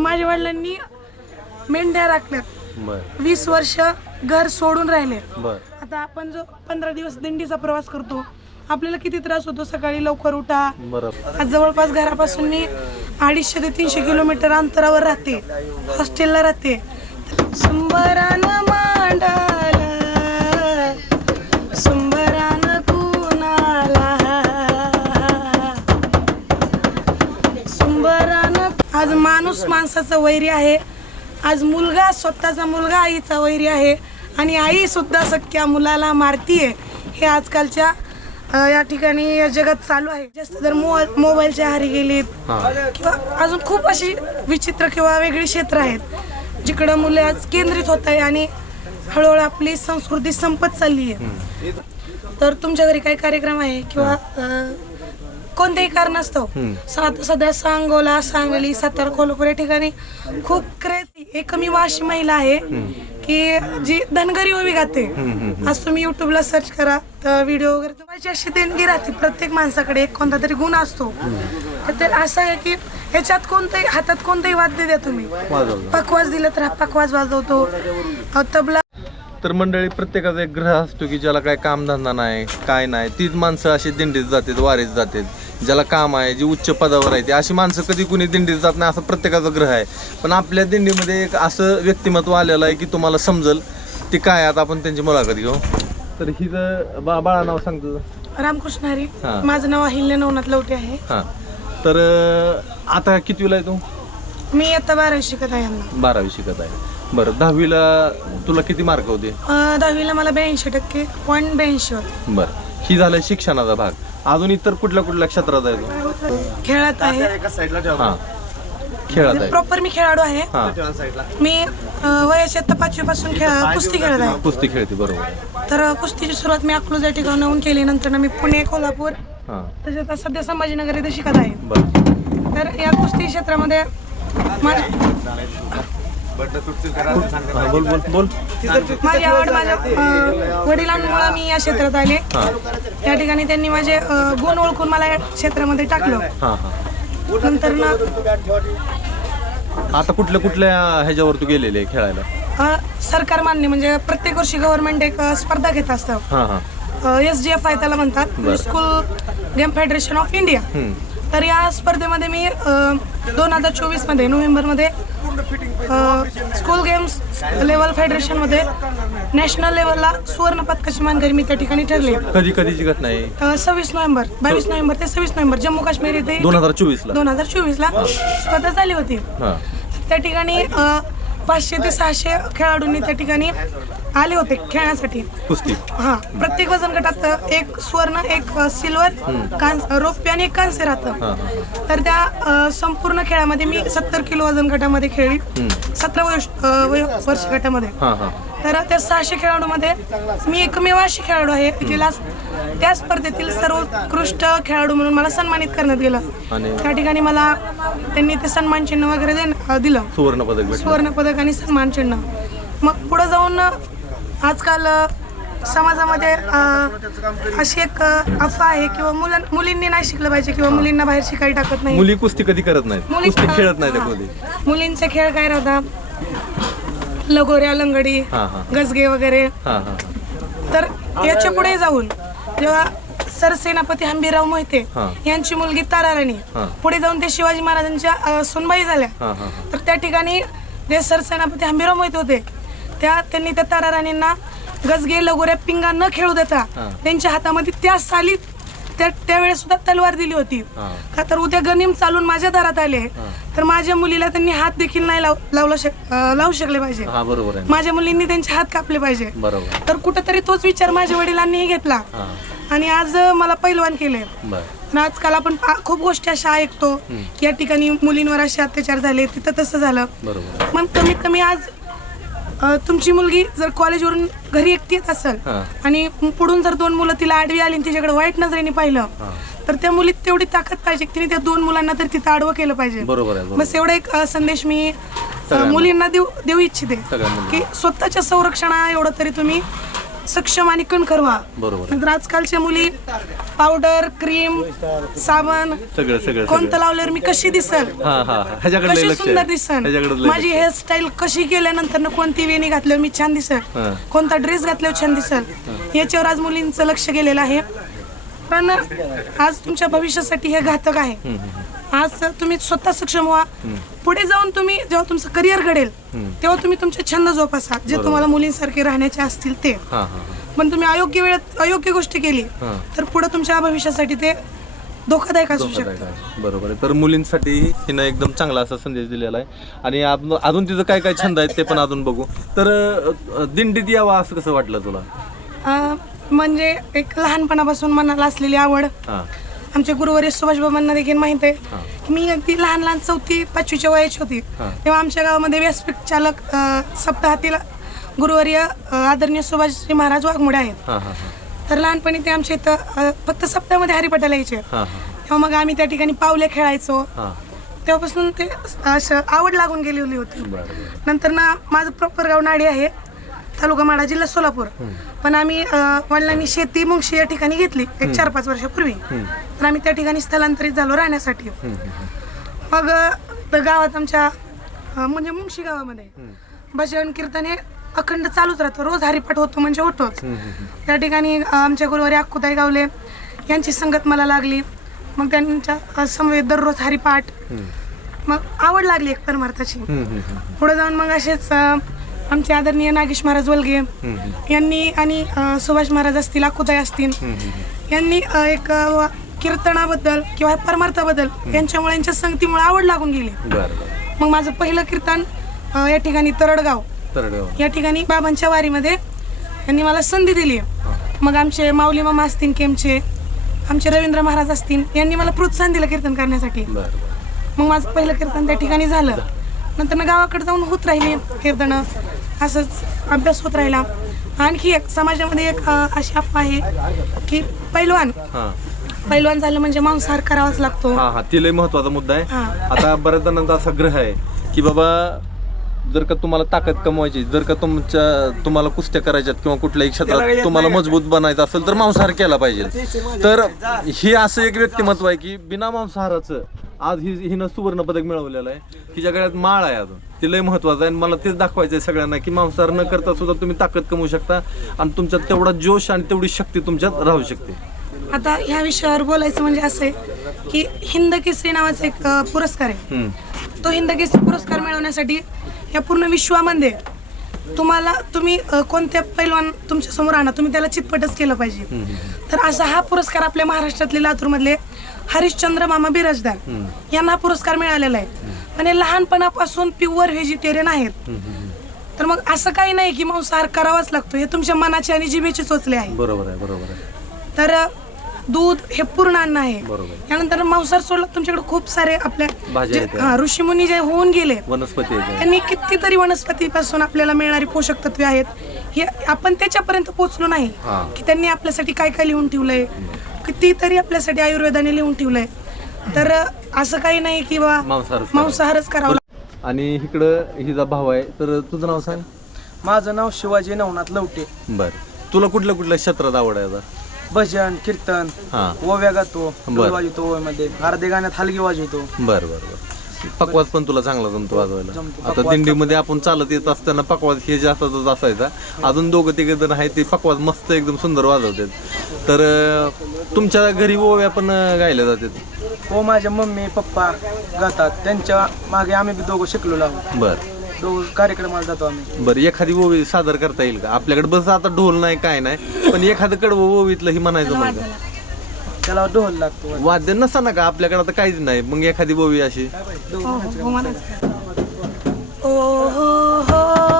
माझ्या वडिलांनी मेंढ्या राखल्यात. बर. वीस वर्ष घर सोडून राहिले. बर. आता आपण जो पंधरा दिवस दिंडीचा प्रवास करतो आपल्याला किती त्रास होतो? सकाळी लवकर उठा. बरं. आज जवळपास घरापासून मी अडीचशे ते तीनशे किलोमीटर अंतरावर राहते. हॉस्टेलला राहते. सुंबरान मांडाला आज माणूस माणसाचा वैरी आहे. आज मुलगा स्वतःचा मुलगा आईचा वैरी आहे. आणि आई सुद्धा सख्या मुलाला मारतीये. हे आजकालच्या या ठिकाणी या जगात चालू आहे. जास्त जर मो मोबाईलच्या आहारी गेलीत किंवा अजून खूप अशी विचित्र किंवा वेगळी क्षेत्र आहेत. जिकडं मुले आज केंद्रित होत आहे आणि हळूहळू आपली संस्कृती संपत चालली आहे तर तुमच्या घरी काही कार्यक्रम आहे किंवा कोणतेही कारण असतं. सध्या सांगोला सांगली सातारा कोल्हापूर या ठिकाणी खूप क्रेज एकमेव अशी महिला आहे की जी धनगरी ओवी गाते. आज तुम्ही युट्यूबला सर्च करा तर व्हिडिओ वगैरे तुम्हाला अशी देणगी राहते प्रत्येक माणसाकडे एक कोणता तरी गुण असतो. तर ते असं आहे की याच्यात कोणतंही हातात कोणतंही वाद्य द्या तुम्ही. पकवाज दिलं तर हा पकवाज वाजवतो. तबला तर मंडळी प्रत्येकाचा एक ग्रह असतो की ज्याला काय कामधंदा नाही काय नाही. तीच माणसं अशी दिंडीत जातात वारीत जातात. ज्याला काम आहे जी उच्च पदावर आहे ती अशी माणसं कधी कुणी दिंडीत जात नाही असं प्रत्येकाचा ग्रह आहे. पण आपल्या दिंडीमध्ये एक असं व्यक्तिमत्व आलेलं आहे की तुम्हाला समजल ती काय आता आपण त्यांची मुलाखत घेऊ. तर हिचं बा बाळा नाव सांगतो रामकृष्ण हरी. हा. माझं नाव अहिल्य नवनाथ लवटे आहे. हां. तर अं, आता कितवीला आहे तू? मी आता बारावी शिकत आहे यांना. बारावी शिकत आहे. बरं दहावीला तुला किती मार्क होते? अ, दहावीला मला ब्याऐंशी टक्के पॉईंट ब्याऐंशी होते. बरं ही झालं शिक्षणाचा भाग. अजून इतर कुठल्या कुठल्या क्षेत्रात आहे तू? खेळात आहे. हां खेळात आहे. प्रॉपर मी खेळाडू आहे. हां. मी अ, वयाच्या पाचवी पासून खेळ कुस्ती खेळत आहे. कुस्ती खेळते बरोबर. तर अ, कुस्तीची सुरुवात मी अकलूज या ठिकाणाहून केली. नंतर मी पुणे कोल्हापूर हां. तसेच आता सध्या संभाजीनगर इथे शिकत आहे. बरं. तर या कुस्ती क्षेत्रामध्ये माझ्या बोल बोल बोल माझी आवड माझ्या अ, वडिलांमुळे मी या क्षेत्रात आले. हां. त्या ठिकाणी त्यांनी माझे अ, गुण ओळखून मला या क्षेत्रामध्ये टाकलं. हां हां. नंतर ना आता कुठल्या कुठल्या ह्याच्यावर तू गेलेले आहे खेळायला? अ, सरकार मान्य म्हणजे प्रत्येक वर्षी गव्हर्नमेंट एक अ, स्पर्धा घेत असतं. हां हां. एस जी एफ आय त्याला म्हणतात. School game federation of India hmm. तर या स्पर्धेमध्ये मी दोन हजार चोवीसमध्ये नोव्हेंबरमध्ये स्कूल गेम्स लेवल फेडरेशनमध्ये नॅशनल लेवलला सुवर्ण पदकाची मानकरी मी त्या ठिकाणी ठरले. कधी कधीची घटना आहे. सव्वीस नोव्हेंबर बावीस नोव्हेंबर ते सव्वीस नोव्हेंबर जम्मू काश्मीर इथे दोन हजार चोवीसला. दोन हजार चोवीसला स्पर्धा झाली होती. हां. त्या ठिकाणी अ, पाचशे ते सहाशे खेळाडूंनी त्या ठिकाणी आले होते खेळण्यासाठी. कुस्ती. हा प्रत्येक वजन गटात एक स्वर्ण एक सिल्वर कांस रौप्य आणि एक कांस्य राहतं. तर त्या अ, संपूर्ण खेळामध्ये मी सत्तर किलो वजन गटामध्ये खेळली. सतरा वर्ष अ, वय- वर्ष गटामध्ये. हां हां. तर त्या सहाशे खेळाडूमध्ये मी एकमेव अशी खेळाडू आहे जिला त्या स्पर्धेतील सर्वोत्कृष्ट खेळाडू म्हणून मला सन्मानित करण्यात गेलं. आणि त्या ठिकाणी मला त्यांनी ते सन्मान चिन्ह वगैरे देण अ, दिलं. सुवर्ण पदक भेटलं. सुवर्ण पदक आणि सन्मान चिन्ह. मग पुढे जाऊन आजकाल समाजामध्ये अशी एक अफवा आहे किंवा मुलं मुलींनी नाही शिकलं पाहिजे किंवा मुलींना बाहेर शिकायला टाकत नाही. मुली कुस्ती कधी करत नाहीत. मुली- कुस्ती खेळत नाही त्या. कधी मुलींचे खेळ काय राहतात लगोऱ्या लंगडी हां हां. गजगे वगैरे. हां हां तर याच्यापुढे जाऊन जेव्हा सरसेनापती हंबीरराव मोहिते हा. यांची मुलगी तारा राणी हा. पुढे जाऊन ते शिवाजी महाराजांच्या अ, सुनबाई झाल्या. हां हां हां. तर त्या ठिकाणी जे सरसेनापती हंबीरराव मोहिते होते त्या त्यांनी त्या तारा राणींना गजगे लगोऱ्या पिंगा न खेळू देता. त्यांच्या हातामध्ये त्या साली त्या त्यावेळेस सुद्धा तलवार दिली होती. का तर उद्या गनिम चालून माझ्या दारात आले. तर माझ्या मुलीला त्यांनी हात देखील नाही लाव लावला शक लावू शकले पाहिजे. माझ्या मुलींनी त्यांचे हात कापले पाहिजे. तर कुठंतरी तोच विचार माझ्या वडिलांनीही घेतला. आणि आज मला पैलवान केले. आजकाल आपण खूप गोष्टी अशा ऐकतो की या ठिकाणी मुलींवर असे अत्याचार झाले तिथं तसं झालं. मग कमीत कमी आज अं, तुमची मुलगी जर कॉलेजवरून घरी एकटी येत असेल हां. आणि पुढून जर दोन मुलं तिला आडवी आली आणि तिच्याकडे वाईट नजरेने पाहिलं तर त्या मुलीत तेवढी ताकद पाहिजे की तिने त्या दोन मुलांना तर तिथं आडवं केलं पाहिजे. बरोबर आहे बरोबर बस एवढा एक अ, संदेश मी अ, सगळ्यांना. मुलींना देऊ देऊ इच्छिते सगळ्या की स्वतःच्या संरक्षणा एवढं तरी तुम्ही सक्षम आणि कणखर व्हा. बरोबर. नंतर आजकालच्या मुली पावडर क्रीम साबण सगळं सगळं कोणतं लावल्यावर मी कशी दिसल हा हा ह्याच्याकडे कशी लक्ष सुंदर. दिसन? ह्याच्याकडे माझी हेअरस्टाईल कशी केल्यानंतर कोणती वेणी घातल्यावर मी छान दिसल हा. कोणता ड्रेस घातल्यावर छान दिसल याच्यावर आज मुलींचं लक्ष गेलेलं आहे. पण आज तुमच्या भविष्यासाठी हे घातक आहे. आज तुम्ही स्वतः सक्षम व्हा. पुढे जाऊन तुम्ही जेव्हा तुमचं करिअर घडेल तेव्हा तुम्ही तुमचे छंद जोपासा जे तुम्हाला मुलींसारखे राहण्याचे असतील ते. पण तुम्ही अयोग्य वेळेत अयोग्य गोष्टी केली. तर पुढे तुमच्या भविष्यासाठी ते धोकादायक असू शकतं. बरोबर आहे. तर मुलींसाठी हिनं एकदम चांगला असा संदेश दिलेला आहे. आणि अजून तिचं काय काय छंद आहेत ते पण अजून बघू. तर दिंडीत यावं असं कसं वाटलं तुला? म्हणजे एक लहानपणापासून मनाला असलेली आवड आमचे गुरुवारी सुभाष बाबांना देखील माहीत आहे. की मी अगदी लहान लहान चौथी पाचवीच्या वयाची होती. तेव्हा आमच्या गावामध्ये व्यासपीठ चालक सप्ताहातील गुरुवारी अं, आदरणीय सुभाषजी महाराज वाघमोडे आहेत. तर लहानपणी ते आमच्या इथं फक्त सप्ताहामध्ये हरिपाठाला यायचे. तेव्हा मग आम्ही त्या ठिकाणी पावले खेळायचो. तेव्हापासून ते असं आवड लागून गेलेली होती. नंतर ना माझं प्रॉपर गाव नाडी आहे. तालुका माडा जिल्हा सोलापूर. पण आम्ही अं, वडिलांनी शेती मुंगशी या ठिकाणी घेतली एक चार पाच वर्षापूर्वी. तर आम्ही त्या ठिकाणी स्थलांतरित झालो राहण्यासाठी. मग अं, तर गावात आमच्या अं, म्हणजे मुंगशी गावामध्ये भजन कीर्तन हे अखंड चालूच राहतं. रोज हरिपाठ होतो म्हणजे होतोच. त्या ठिकाणी अं, आमच्या गुरुवारी अक्कुताई गावले. यांची संगत मला लागली. मग त्यांच्या अं, समवेत दररोज हरिपाठ. मग आवड लागली एक परमार्थाची. पुढे जाऊन मग असेच अं, आमचे आदरणीय नागेश महाराज वलगे यांनी आणि अं, सुभाष महाराज असतील अकुताई असतील यांनी अं, एक अं, कीर्तनाबद्दल किंवा परमार्थाबद्दल यांच्यामुळे यांच्या संगतीमुळे आवड लागून गेली. बरं. मग माझं पहिलं कीर्तन अं, या ठिकाणी तरडगाव. तरडगाव. या ठिकाणी बाबांच्या वारीमध्ये यांनी मला संधी दिली. मग आमचे माऊली मामा असतील केमचे आमचे रवींद्र महाराज असतील यांनी मला प्रोत्साहन दिलं कीर्तन करण्यासाठी. बरं मग माझं पहिलं कीर्तन त्या ठिकाणी झालं. नंतर गावाकडे जाऊन होत राहिले कीर्तन. असंच अभ्यास होत राहिला. आणखी एक समाजामध्ये एक अं, अशी अफवा आहे की पैलवान. हा. पैलवान झालं म्हणजे मांसाहार करावाच लागतो. हा हा. तिलाही महत्त्वाचा मुद्दा आहे. हा. आता बऱ्याच जणांचा असा ग्रह आहे की बाबा जर का तुम्हाला ताकद कमवायची जर का तुमच्या तुम्हाला कुस्त्या करायच्यात किंवा कुठल्याही क्षेत्रात तुम्हाला मजबूत बनायचं असेल तर मांसाहार केला पाहिजे. तर हे असं एक व्यक्तिमत्व आहे की बिना मांसाहाराचं आज ही हिनं सुवर्ण पदक मिळवलेलं आहे. हिच्या गळ्यात माळ आहे अजून. ते लय महत्वाचं आहे आणि मला तेच दाखवायचं आहे सगळ्यांना की मांसाहार न करता सुद्धा तुम्ही ताकद कमवू शकता आणि तुमच्यात तेवढा जोश आणि तेवढी शक्ती तुमच्यात राहू शकते. आता ह्या विषयावर बोलायचं म्हणजे असं आहे की हिंद केसरी नावाचा एक पुरस्कार आहे. तो हिंद केसरी पुरस्कार मिळवण्यासाठी या पूर्ण विश्वामध्ये तुम्हाला तुम्ही अ, कोणत्या पैलवान तुमच्यासमोर आणा तुम्ही त्याला चितपटच केलं पाहिजे. तर असा हा पुरस्कार आपल्या महाराष्ट्रातले लातूरमधले हरिश्चंद्र मामा बिराजदार यांना हा पुरस्कार मिळालेला आहे. पण हे लहानपणापासून प्युअर व्हेजिटेरियन आहेत तर मग असं काही नाही की मांसाहार करावाच लागतो हे तुमच्या मनाचे आणि जिभेचे चोचले आहे. बरोबर आहे बरोबर आहे. तर अ, दूध हे पूर्ण अन्न आहे. बरोबर. यानंतर मांसाहार सोडला तुमच्याकडे खूप सारे आपल्या भाज्या जे-. हा, ऋषीमुनी जे होऊन गेले वनस्पती आहे त्यांनी कितीतरी वनस्पतीपासून आपल्याला मिळणारी पोषक तत्वे आहेत. हे आपण त्याच्यापर्यंत पोहोचलो नाही हा. की त्यांनी आपल्यासाठी काय काय लिहून ठेवलंय कितीतरी आपल्यासाठी आयुर्वेदाने लिहून ठेवलंय. तर असं काही नाही की बा मांसाहार मांसाहारच करावा. आणि इकडं हिचा भाव आहे. तर तुझं नाव सांग. माझं नाव शिवाजी नवनाथ लवटे. बर. तुला कुठल्या कुठल्या क्षेत्रात आवड आहे आता भजन कीर्तन हा. ओव्या गातो बरं. वाजवतो ओव्यामध्ये अर्धे गाण्यात हलगी वाजवतो बर बर बर. पकवाज पण तुला चांगला जमतो वाजवायला. जमतो. आता पकवाज दिंडीमध्ये आपण चालत येत असताना पकवाज हे जास्तच असायचा. अजून दोघं तिघ जण आहेत ते पकवाज मस्त एकदम सुंदर वाजवतात. तर अं, तुमच्या घरी ओव्या पण अं, गायल्या जातात? हो माझ्या मम्मी पप्पा गातात. त्यांच्या मागे आम्ही बी दोघं शिकलेलो आहोत. बर. दोघं कार्यक्रमाला जातो आम्ही. बर एखादी ओवी सादर करता येईल का? आपल्याकडे बस आता ढोल नाही काय नाही पण एखादं कडवं ओवीतलं ही म्हणायचं म्हणजे त्याला ढोल लागतो. वाद्य नसा ना का? आपल्याकडे आता काहीच नाही. मग एखादी ओवी अशी. ओ हो हो.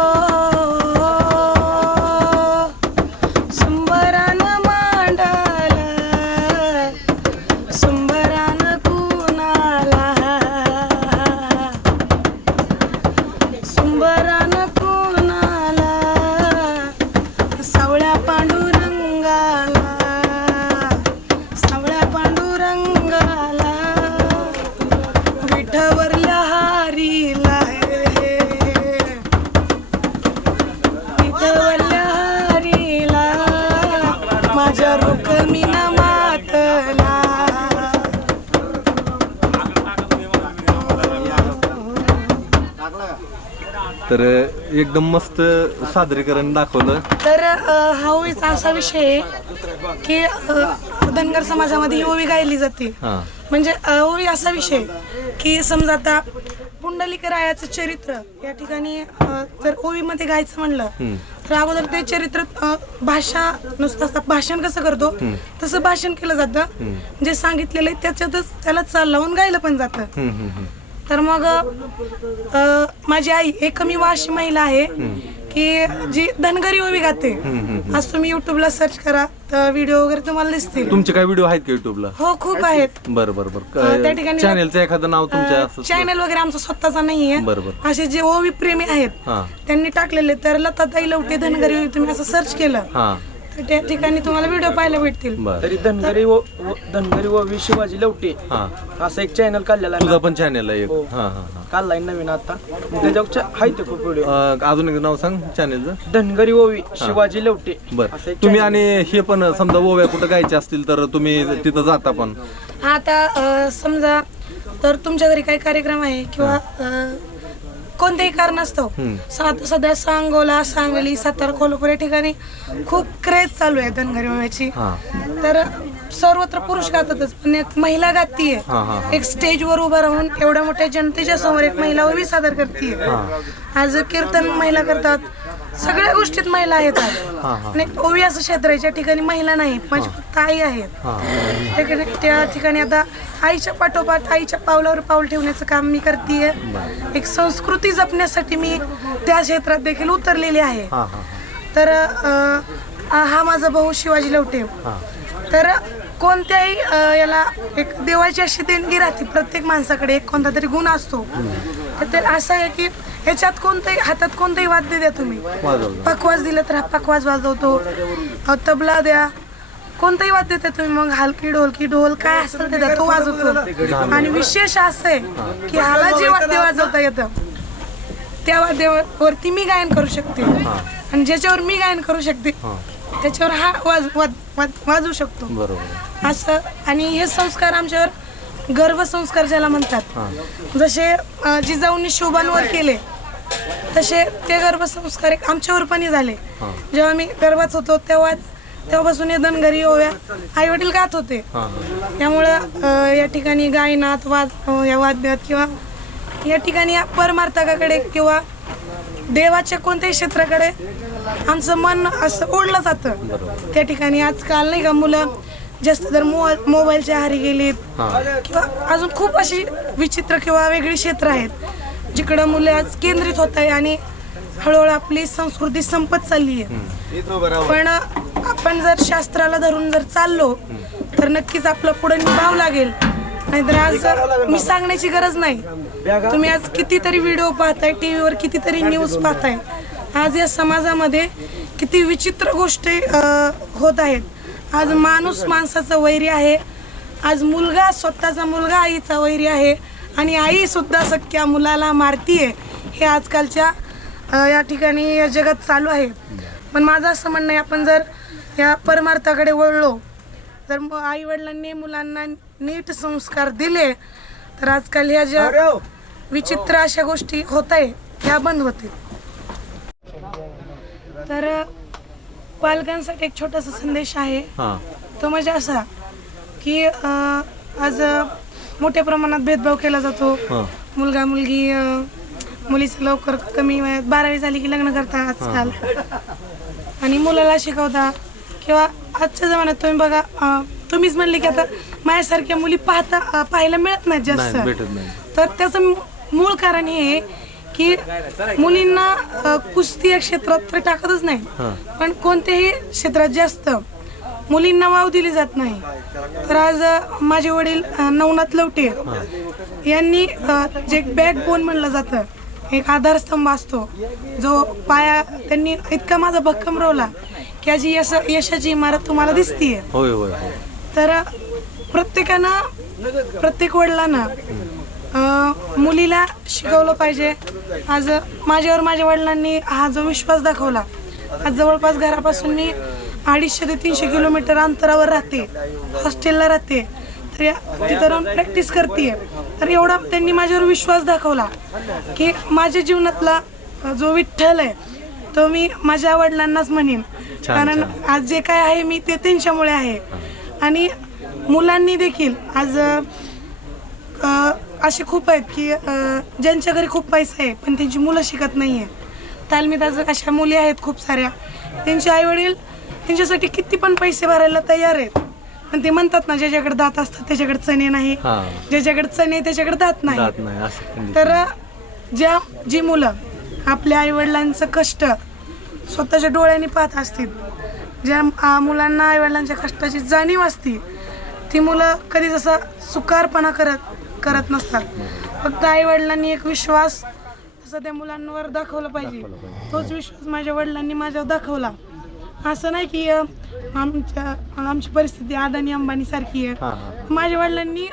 तर एकदम मस्त सादरीकरण दाखवलं. तर अ, हा ओवीचा असा विषय आहे की अ, धनगर समाजामध्ये ही ओवी गायली जाते. हा. म्हणजे अ, ओवी असा विषय की समजा आता पुंडलिक रायाचं चरित्र या ठिकाणी अ, जर ओवीमध्ये गायचं म्हणलं. तर अगोदर ते चरित्र अ, भाषा नुसतं असं भाषण कसं करतो? तसं भाषण केलं जातं. जे सांगितलेलं आहे त्याच्यातच त्याला चाल लावून गायलं पण जातं. हम्म, हम्म, हम्म. तर मग अ, माझी आई एकमेव अशी महिला आहे की जी धनगरी ओवी गाते. आज तुम्ही युट्यूबला सर्च करा तर व्हिडिओ वगैरे तुम्हाला दिसतील. तुमचे काय व्हिडिओ आहेत का युट्यूबला हो खूप आहेत. बरं बरं अं, त्या ठिकाणी- चॅनेलचं एखादं नाव तुमच्या असं- चॅनल वगैरे आमचा स्वतःचा नाहीये. बरोबर असे जे ओवी प्रेमी आहेत हा. त्यांनी टाकलेले तर लताताई लवटे धनगरी ओवी तुम्ही असं सर्च केलं. हा. त्या ठिकाणी तुम्हाला व्हिडिओ पाहायला भेटतील. बर. तरी धनगरी व व- धनगरी व वि शिवाजी लवटे. हा. असं एक चॅनल काढलेला तुझा पण चॅनेल आहे एक. हो. हा हा हा. काढलाय नवीन आता. त्याच्यावर आहे ते खूप व्हिडिओ अं, अजून एक नाव सांग चॅनेलचं धनगरी ओवी शिवाजी लवटे. बर. एक तुम्ही channel. आणि हे पण समजा ओव्या कुठं गायचे असतील तर तुम्ही तिथं जाता पण. आता अ, समजा तर तुमच्या घरी काही कार्यक्रम आहे किंवा अ, कोणतेही कारण असतं हम्म. सा- सध्या सांगोला सांगली सातारा कोल्हापूर या ठिकाणी खूप क्रेज चालू आहे धनगरी हा. तर सर्वत्र पुरुष गातातच पण एक महिला गातीये. एक स्टेजवर उभं राहून एवढ्या मोठ्या जनतेच्या समोर एक महिला ओवी सादर करते आज कीर्तन महिला करतात सगळ्या गोष्टीत महिला आहेत. आणि ओवी असं क्षेत्र आहे ज्या ठिकाणी महिला नाही माझी फक्त आई आहेत. हा. त्या ठिकाणी- आता आईच्या पाठोपाठ आईच्या पावलावर पाऊल ठेवण्याचं काम मी करते एक संस्कृती जपण्यासाठी मी त्या क्षेत्रात देखील उतरलेली आहे. तर हा माझा भाऊ शिवाजी लवटे. तर कोणत्याही याला एक देवाची अशी देणगी राहते. प्रत्येक माणसाकडे एक कोणता तरी गुण असतो. तर असं आहे की ह्याच्यात कोणतंही हातात कोणतंही वाद्य द्या तुम्ही. वाजवलं. पकवाज दिलं तर हा पकवाज वाजवतो. तबला द्या. कोणतंही वाद्य देता तुम्ही मग हलकी ढोलकी ढोल काय असेल ते द्या तो वाजवतो. आणि विशेष असं आहे की ह्याला जे वाद्य वाजवता येतं. त्या वाद्यावरती मी गायन करू शकते. आणि ज्याच्यावर मी गायन करू शकते त्याच्यावर हा वाज वाजवू शकतो. बरोबर. असं. आणि हे संस्कार आमच्यावर गर्भ संस्कार ज्याला म्हणतात. जसे अ, जिजाऊंनी शोभांवर केले. तसे ते गर्भसंस्कार एक आमच्यावर पण झाले. जेव्हा मी गर्भात होतो तेव्हाच तेव्हापासून हे धनगरी ओव्या आई वडील गात होते. त्यामुळं या ठिकाणी गायनात वाद या वाद्यात किंवा या ठिकाणी या परमार्थाकडे किंवा देवाच्या कोणत्याही क्षेत्राकडे आमचं मन असं ओढलं जातं. त्या ठिकाणी आजकाल नाही का मुलं जास्त तर मो मोबाईलच्या आहारी गेलीत. किंवा अजून खूप अशी विचित्र किंवा वेगळी क्षेत्र आहेत. जिकडं मुले आज केंद्रित होत आहे आणि हळूहळू आपली संस्कृती संपत चालली आहे. पण आपण जर शास्त्राला धरून जर चाललो तर नक्कीच आपलं पुढे निभाव लागेल. नाहीतर आज मी सांगण्याची गरज नाही. तुम्ही आज कितीतरी व्हिडिओ पाहताय टीव्हीवर कितीतरी न्यूज पाहताय. आज या समाजामध्ये किती विचित्र गोष्टी होत आहेत. आज माणूस माणसाचा वैरी आहे. आज मुलगा स्वतःचा मुलगा आईचा वैरी आहे. आणि आई सुद्धा सख्या मुलाला मारतीये हे आजकालच्या या ठिकाणी या जगात चालू आहे. पण माझं असं म्हणणं आहे आपण जर या परमार्थाकडे वळलो तर मग आई वडिलांनी मुलांना नीट संस्कार दिले तर आजकाल ह्या ज्या विचित्र अशा गोष्टी होत आहे ह्या बंद होतील. तर पालकांसाठी एक छोटासा संदेश आहे. हा. तो म्हणजे असा की आज अ, मोठ्या प्रमाणात भेदभाव केला जातो. हा. मुलगा मुलगी अ, मुलीचं लवकर कमी वयात बारावी झाली की लग्न करता आजकाल. आणि मुलाला शिकवता. किंवा आजच्या जमान्यात तुम्ही बघा अ, तुम्हीच म्हणले की आता माझ्यासारख्या मुली पाहता अ, पाहायला मिळत नाहीत जास्त. नाही भेटत नाही. तर त्याचं मू- मूळ कारण हे आहे की मुलींना अ, कुस्ती या क्षेत्रात तर टाकतच नाही. हा. पण कोणत्याही क्षेत्रात जास्त. मुलींना वाव दिली जात नाही. तर आज माझे वडील नवनाथ लवटे यांनी जे बॅक बोन म्हणलं जातं एक आधारस्तंभ असतो. जो पाया त्यांनी इतका माझा भक्कम रोवला की आज यश यशाची इमारत तुम्हाला दिसतीये. तर प्रत्येकानं प्रत्येक वडिलांना मुलीला शिकवलं पाहिजे. आज माझ्यावर माझ्या वडिलांनी हा जो विश्वास दाखवला आज जवळपास घरापासून मी अडीचशे ते तीनशे किलोमीटर अंतरावर राहते. हॉस्टेलला राहते. तर या तिथं राहून प्रॅक्टिस करते तर एवढा त्यांनी माझ्यावर विश्वास दाखवला की माझ्या जीवनातला जो विठ्ठल आहे तो मी माझ्या वडिलांनाच म्हणेन. कारण. आज जे काय आहे मी ते त्यांच्यामुळे आहे. आणि मुलांनी देखील आज असे खूप आहेत की ज्यांच्या घरी खूप पैसा आहे पण त्यांची मुलं शिकत नाही आहे तालमीत आज अशा मुली आहेत खूप साऱ्या. त्यांचे आईवडील त्यांच्यासाठी किती पण पैसे भरायला तयार आहेत. पण ते म्हणतात ना ज्याच्याकडे दात असतात त्याच्याकडे चणे नाही. हा. ज्याच्याकडे चणे त्याच्याकडे दात नाही. जात नाही असं condition. तर ज्या जी मुलं आपल्या आईवडिलांचं कष्ट स्वतःच्या डोळ्यांनी पाहत असतील ज्या आ, मुलांना आईवडिलांच्या कष्टाची जाणीव असती ती मुलं कधीच असा सुकारपणा करत करत नसतात. फक्त आईवडिलांनी एक विश्वास असा त्या मुलांवर दाखवला पाहिजे. तोच विश्वास माझ्या वडिलांनी माझ्यावर दाखवला. असं नाही की अ, आमच्या आमची परिस्थिती अदानी अंबानी सारखी आहे. हा माझ्या वडिलांनी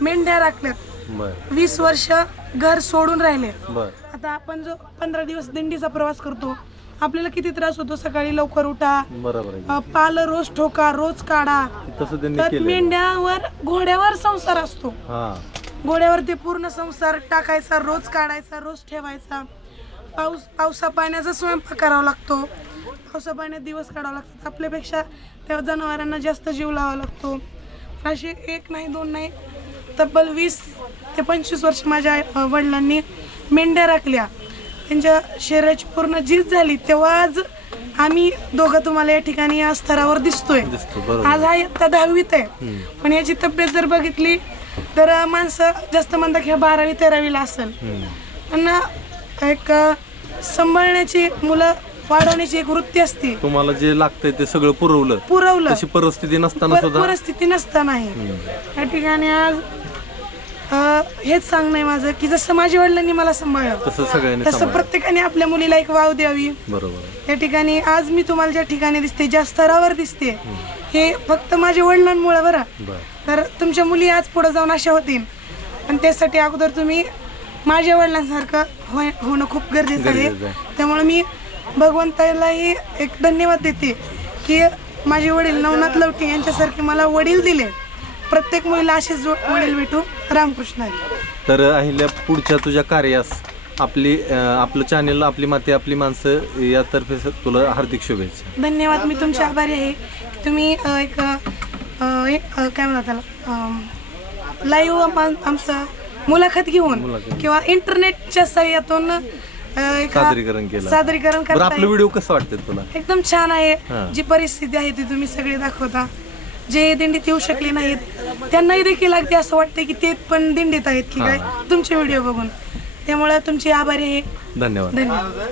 मेंढ्या राखल्यात. बर. वीस वर्ष घर सोडून राहिले. बर. आता आपण जो पंधरा दिवस दिंडीचा प्रवास करतो आपल्याला किती त्रास होतो? सकाळी लवकर उठा. बरोबर आहे. अ, पाल रोज ठोका रोज काढा. तसं त्यांनी तर केलं मेंढ्यावर घोड्यावर संसार असतो. हा. घोड्यावर ते पूर्ण संसार टाकायचा रोज काढायचा रोज ठेवायचा. पाऊस पावसा पाण्याचा स्वयंपाक करावा लागतो. पाण्यात दिवस काढावा लागतात आपल्यापेक्षा त्या जनावरांना जास्त जीव लावावा लागतो. असे एक नाही दोन नाही तब्बल वीस ते पंचवीस वर्ष माझ्या वडिलांनी मेंढ्या राखल्या. त्यांच्या शरीराची पूर्ण झीज झाली. तेव्हा आज आम्ही दोघं तुम्हाला या ठिकाणी या स्तरावर दिसतोय. आज हा इयत्ता दहावीत आहे. पण याची तब्येत जर बघितली तर माणसं जास्त म्हणतात की हा बारावी तेरावीला असेल. पण एक सांभाळण्याची मुलं वाढवण्याची एक वृत्ती असते. तुम्हाला जे लागतंय ते सगळं पुरवलं. पुरवलं. तशी परिस्थिती नसताना पर- सुद्धा परिस्थिती नसतानाही. या ठिकाणी आज अं, हेच सांगणं आहे माझं की जसं माझ्या वडिलांनी मला सांभाळलं तसं सगळ्यांनी तसं सांभाळलं. प्रत्येकाने आपल्या मुलीला एक वाव द्यावी. बरोबर. आहे. या ठिकाणी आज मी तुम्हाला ज्या ठिकाणी दिसते ज्या स्तरावर दिसते हे फक्त माझ्या वडिलांमुळे बरं. बर. तर तुमच्या मुली आज पुढे जाऊन अशा होतील. पण त्यासाठी अगोदर तुम्ही माझ्या वडिलांसारखं होय होणं खूप गरजेचं आहे. गरजेचं आहे. त्यामुळे मी भगवंतालाही एक धन्यवाद देते की माझे वडील नवनाथ लवटे यांच्यासारखे मला वडील दिले. प्रत्येक मुलीला असेच जो- वडील भेटू. रामकृष्ण. तर अहिल्या पुढच्या तुझ्या कार्यास आपली आपलं चॅनेल आपली माती आपली माणसं यातर्फे तुला हार्दिक शुभेच्छा. धन्यवाद. मी तुमचे आभारी आहे. तुम्ही एक काय म्हणतात त्याला? लाईव्ह आमचं मुलाखत घेऊन. किंवा इंटरनेटच्या सहाय्यातून सादरीकरण केलं. सादरीकरण बरं आपलं व्हिडिओ कसं वाटतं तुला? एकदम छान आहे. जी परिस्थिती आहे ती तुम्ही सगळे दाखवता. जे दिंडीत येऊ शकले नाहीत त्यांनाही देखील अगदी असं वाटतं की ते पण दिंडीत आहेत की. काय? तुमचे व्हिडिओ बघून. त्यामुळे तुमची आभारी आहे. धन्यवाद. धन्यवाद.